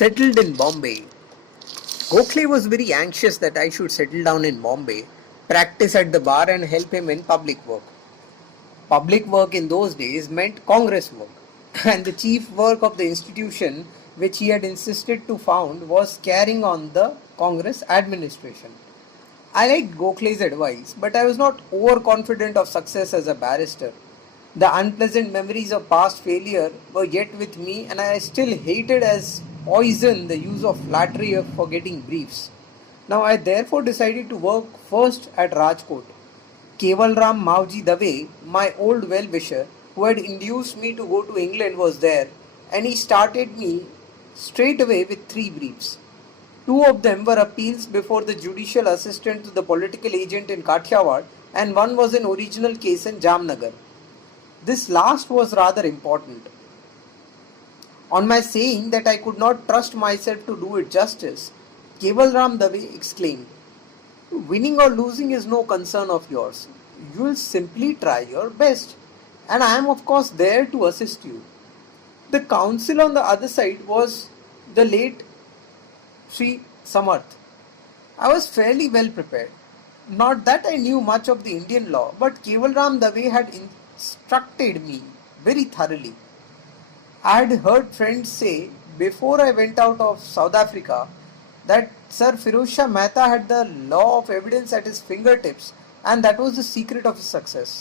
Settled in Bombay. Gokhale was very anxious that I should settle down in Bombay, practice at the bar, and help him in public work. Public work in those days meant Congress work, and the chief work of the institution which he had insisted to found was carrying on the Congress administration. I liked Gokhale's advice, but I was not overconfident of success as a barrister. The unpleasant memories of past failure were yet with me, and I still hated as poison the use of flattery for getting briefs. Now I therefore decided to work first at Rajkot. Kevalram Mauji Dave, my old well-wisher, who had induced me to go to England, was there, and he started me straight away with three briefs. Two of them were appeals before the judicial assistant to the political agent in Kathiawad, and one was an original case in Jamnagar. This last was rather important. On my saying that I could not trust myself to do it justice, Kevalram Dave exclaimed, "Winning or losing is no concern of yours. You will simply try your best, and I am of course there to assist you." The counsel on the other side was the late Sri Samarth. I was fairly well prepared. Not that I knew much of the Indian law, but Kevalram Dave had instructed me very thoroughly. I had heard friends say before I went out of South Africa that Sir Firoz Shah Mehta had the law of evidence at his fingertips, and that was the secret of his success.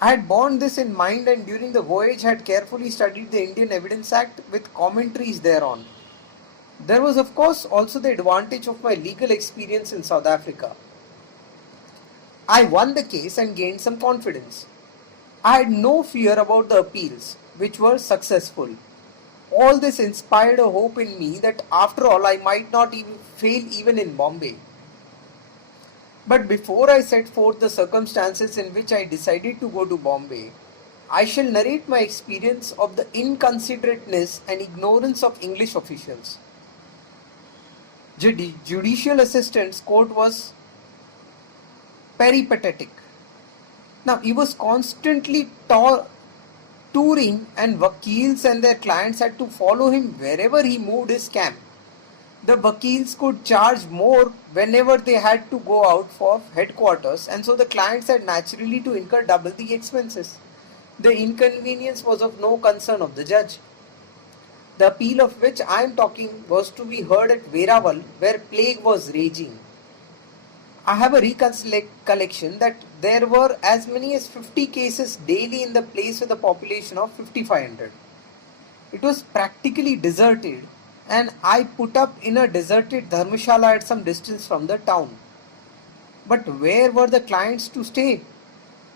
I had borne this in mind, and during the voyage had carefully studied the Indian Evidence Act with commentaries thereon. There was of course also the advantage of my legal experience in South Africa. I won the case and gained some confidence. I had no fear about the appeals, which were successful. All this inspired a hope in me that after all I might not even fail even in Bombay. But before I set forth the circumstances in which I decided to go to Bombay, I shall narrate my experience of the inconsiderateness and ignorance of English officials. Judicial assistant's court was peripatetic. Now he was constantly touring, and vakils and their clients had to follow him wherever he moved his camp. The vakils could charge more whenever they had to go out for headquarters, and so the clients had naturally to incur double the expenses. The inconvenience was of no concern of the judge. The appeal of which I am talking was to be heard at Veraval, where plague was raging. I have a recollection that there were as many as 50 cases daily in the place with a population of 5500. It was practically deserted, and I put up in a deserted dharmashala at some distance from the town. But where were the clients to stay?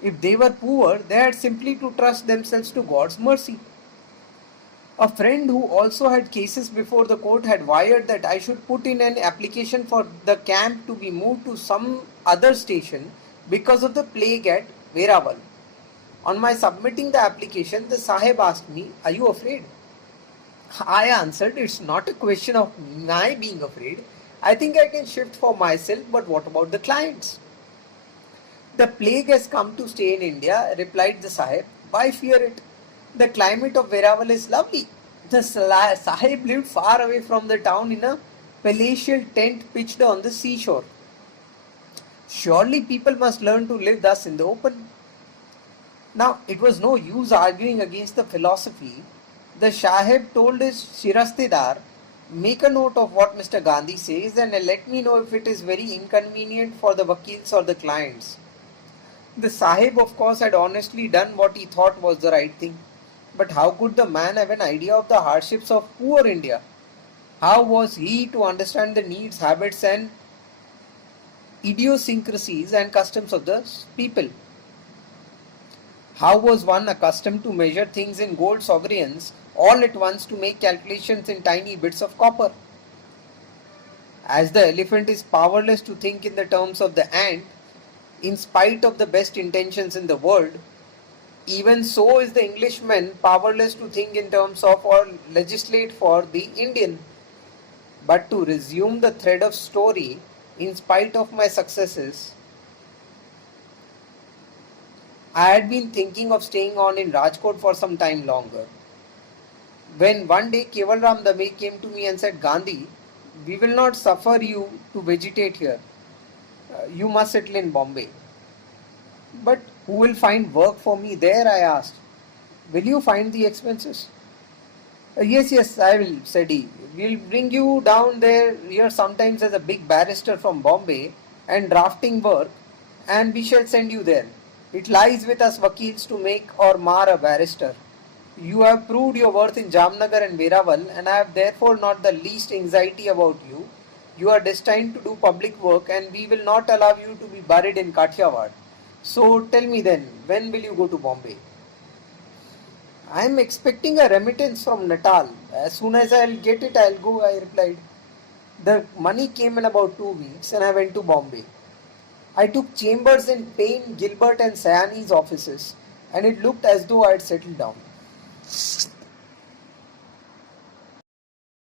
If they were poor, they had simply to trust themselves to God's mercy. A friend who also had cases before the court had wired that I should put in an application for the camp to be moved to some other station because of the plague at Veraval. On my submitting the application, the Sahib asked me, "Are you afraid?" I answered, "It's not a question of my being afraid. I think I can shift for myself, but what about the clients?" "The plague has come to stay in India," replied the Sahib. "Why fear it? The climate of Veraval is lovely." The Sahib lived far away from the town in a palatial tent pitched on the seashore. Surely people must learn to live thus in the open. Now, it was no use arguing against the philosophy. The Sahib told his Shirastedar, "Make a note of what Mr. Gandhi says and let me know if it is very inconvenient for the vakils or the clients." The Sahib, of course, had honestly done what he thought was the right thing. But how could the man have an idea of the hardships of poor India? How was he to understand the needs, habits, and idiosyncrasies and customs of the people? How was one accustomed to measure things in gold sovereigns all at once to make calculations in tiny bits of copper? As the elephant is powerless to think in the terms of the ant, in spite of the best intentions in the world, even so is the Englishman powerless to think in terms of or legislate for the Indian. But to resume the thread of story, in spite of my successes, I had been thinking of staying on in Rajkot for some time longer. When one day Keval Ram Dame came to me and said, Gandhi, we will not suffer you to vegetate here. You must settle in Bombay. But who will find work for me there? I asked. Will you find the expenses? Yes, I will, said he. We'll bring you down there here sometimes as a big barrister from Bombay and drafting work, and we shall send you there. It lies with us vakils to make or mar a barrister. You have proved your worth in Jamnagar and Veraval, and I have therefore not the least anxiety about you. You are destined to do public work, and we will not allow you to be buried in Kathiawad. So tell me then, when will you go to Bombay? I am expecting a remittance from Natal. As soon as I'll get it, I'll go, I replied. The money came in about 2 weeks and I went to Bombay. I took chambers in Payne, Gilbert and Sayani's offices and it looked as though I had settled down.